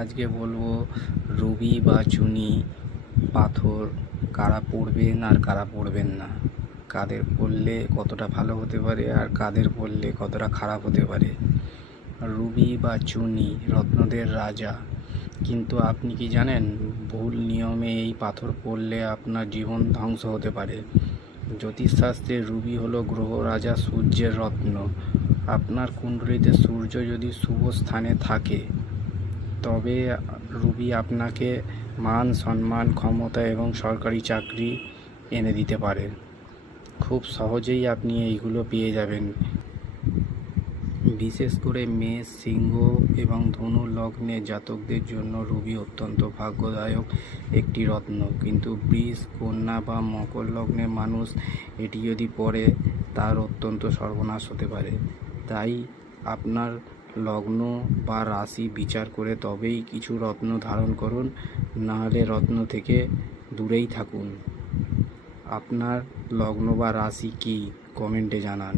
আজকে বলবো রুবি বা চুনি পাথর কারা পড়বেন আর কারা পড়বেন না, কাদের পড়লে কতটা ভালো হতে পারে আর কাদের পড়লে কতটা খারাপ হতে পারে। রুবি বা চুনি রত্নদের রাজা, কিন্তু আপনি কি জানেন ভুল নিয়মে এই পাথর পড়লে আপনার জীবন ধ্বংস হতে পারে। জ্যোতিষশাস্ত্রে রুবি হলো গ্রহ রাজা সূর্যের রত্ন। আপনার কুণ্ডলিতে সূর্য যদি শুভ স্থানে থাকে তবে রুবি আপনাকে মান সম্মান ক্ষমতা এবং সরকারি চাকরি এনে দিতে পারে। খুব সহজেই আপনি এইগুলো পেয়ে যাবেন। বিশেষ করে মেষ, সিংহ এবং ধনু লগ্নে জাতকদের জন্য রুবি অত্যন্ত ভাগ্যদায়ক একটি রত্ন, কিন্তু বৃষ, কন্যা বা মকর লগ্নের মানুষ এটি যদি পড়ে তার অত্যন্ত সর্বনাশ হতে পারে। তাই আপনার লগ্ন বা রাশি বিচার করে তবেই কিছু রত্ন ধারণ করুন, নাহলে রত্ন থেকে দূরেই থাকুন। আপনার লগ্ন বা রাশি কি কমেন্টে জানান।